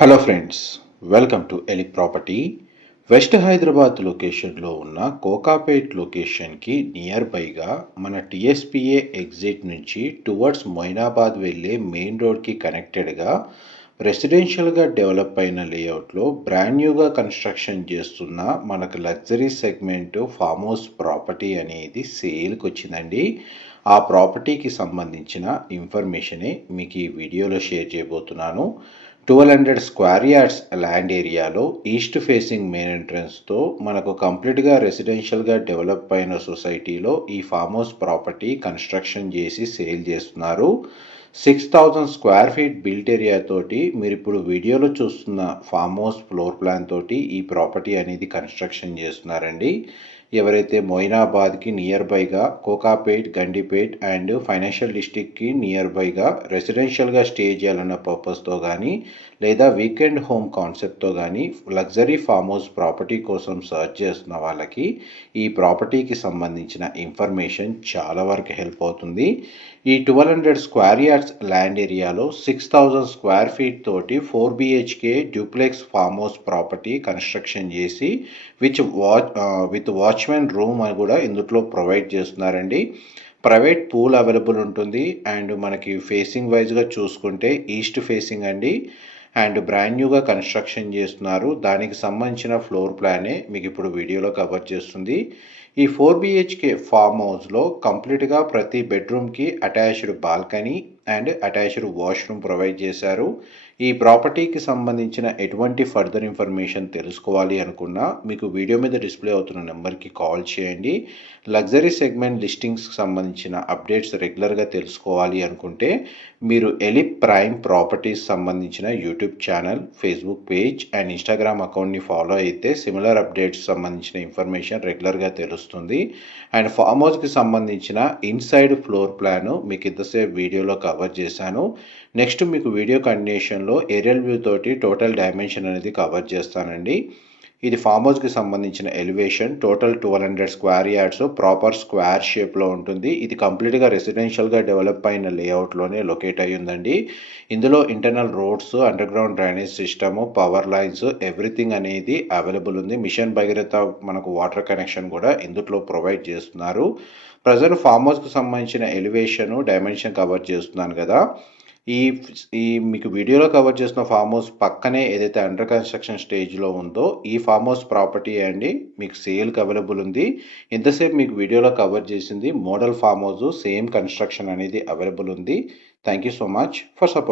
Hello friends, welcome to Eli property. West Hyderabad లొకేషన్లో ఉన్న కోకాపేట్ లొకేషన్కి నియర్ బైగా మన టీఎస్పీఏ ఎగ్జిట్ నుంచి టువర్డ్స్ మొయినాబాద్ వెళ్ళే మెయిన్ రోడ్కి కనెక్టెడ్గా రెసిడెన్షియల్గా డెవలప్ అయిన లేఅవుట్లో బ్రాండ్ న్యూగా కన్స్ట్రక్షన్ చేస్తున్న మనకు luxury segment form house property అనేది సేల్కి వచ్చిందండి. ఆ ప్రాపర్టీకి సంబంధించిన ఇన్ఫర్మేషనే మీకు ఈ వీడియోలో షేర్ చేయబోతున్నాను. 1200 స్క్వేర్ యార్డ్స్ ల్యాండ్ ఏరియాలో ఈస్ట్ ఫేసింగ్ మెయిన్ ఎంట్రన్స్తో మనకు కంప్లీట్గా రెసిడెన్షియల్గా డెవలప్ అయిన సొసైటీలో ఈ ఫామ్ హౌస్ ప్రాపర్టీ కన్స్ట్రక్షన్ చేసి సేల్ చేస్తున్నారు. 6000 స్క్వేర్ ఫీట్ బిల్ట్ ఏరియా తోటి మీరు ఇప్పుడు వీడియోలో చూస్తున్న ఫామ్ హౌస్ ఫ్లోర్ ప్లాన్ తోటి ఈ ప్రాపర్టీ అనేది కన్స్ట్రక్షన్ చేస్తున్నారండి. ఎవరైతే మొయినాబాద్కి నియర్ బైగా కోకాపేట్, గండిపేట్ అండ్ ఫైనాన్షియల్ డిస్ట్రిక్ట్కి నియర్ బైగా రెసిడెన్షియల్గా స్టే చేయాలన్న పర్పస్తో కానీ లేదా వీకెండ్ హోమ్ కాన్సెప్ట్తో కానీ లగ్జరీ ఫామ్ హౌస్ ప్రాపర్టీ కోసం సర్చ్ చేస్తున్న వాళ్ళకి ఈ ప్రాపర్టీకి సంబంధించిన ఇన్ఫర్మేషన్ చాలా వరకు హెల్ప్ అవుతుంది. ఈ 1200 స్క్వేర్ యార్డ్స్ ల్యాండ్ ఏరియాలో 6000 స్క్వేర్ ఫీట్ తోటి 4 BHK duplex form house property construction చేసి విత్ వాచ్మెన్ రూమ్ అని కూడా ఇందులో ప్రొవైడ్ చేస్తున్నారండి. ప్రైవేట్ పూల్ అవైలబుల్ ఉంటుంది అండ్ మనకి ఫేసింగ్ వైజ్గా చూసుకుంటే ఈస్ట్ ఫేసింగ్ అండి. అండ్ బ్రాండ్ న్యూగా కన్స్ట్రక్షన్ చేస్తున్నారు. దానికి సంబంధించిన ఫ్లోర్ ప్లానే మీకు ఇప్పుడు వీడియోలో కవర్ చేస్తుంది. ఈ 4 BHK ఫామ్ హౌస్లో కంప్లీట్గా ప్రతి బెడ్రూమ్కి attached balcony and attached washroom provide చేశారు. ఈ ప్రాపర్టీకి సంబంధించిన ఎటువంటి ఫర్దర్ ఇన్ఫర్మేషన్ తెలుసుకోవాలి అనుకున్నా మీకు వీడియో మీద డిస్ప్లే అవుతున్న నెంబర్కి కాల్ చేయండి. లగ్జరీ సెగ్మెంట్ లిస్టింగ్స్కి సంబంధించిన అప్డేట్స్ రెగ్యులర్గా తెలుసుకోవాలి అనుకుంటే మీరు ఎలి ప్రైమ్ ప్రాపర్టీస్ సంబంధించిన YouTube channel, Facebook page and Instagram అకౌంట్ని ఫాలో అయితే సిమిలర్ అప్డేట్స్ సంబంధించిన ఇన్ఫర్మేషన్ రెగ్యులర్గా తెలుస్తుంది. అండ్ ఫామ్ హౌస్కి సంబంధించిన ఇన్సైడ్ ఫ్లోర్ ప్లాన్ మీకు ఇంతసేపు వీడియోలో కవర్ చేశాను. నెక్స్ట్ మీకు వీడియో కంటిన్యూషన్లో ఏరియల్ వ్యూ తోటి టోటల్ డైమెన్షన్ అనేది కవర్ చేస్తానండి. ఇది ఫామ్ హౌస్కి సంబంధించిన elevation. Total 1200 square yards proper square షేప్లో ఉంటుంది. ఇది కంప్లీట్గా రెసిడెన్షియల్గా డెవలప్ అయిన లేఅవుట్లోనే లొకేట్ అయ్యి ఉందండి. ఇందులో internal roads, under ground drainage system, power lines everything అనేది అవైలబుల్ ఉంది. మిషన్ భగీరథ మనకు వాటర్ కనెక్షన్ కూడా ఇందులో ప్రొవైడ్ చేస్తున్నారు. ప్రజెంట్ ఫామ్ హౌస్కి సంబంధించిన ఎలివేషన్ డైమెన్షన్ కవర్ చేస్తున్నాను కదా. ఈ ఈ మీకు వీడియోలో కవర్ చేసిన ఫామ్ హౌస్ పక్కనే ఏదైతే అండర్ కన్స్ట్రక్షన్ స్టేజ్లో ఉందో ఈ ఫామ్ హౌస్ ప్రాపర్టీ అండి మీకు సేల్కి అవైలబుల్ ఉంది. ఇంతసేపు మీకు వీడియోలో కవర్ చేసింది model farm house, same construction అనేది అవైలబుల్ ఉంది. Thank you so much for support.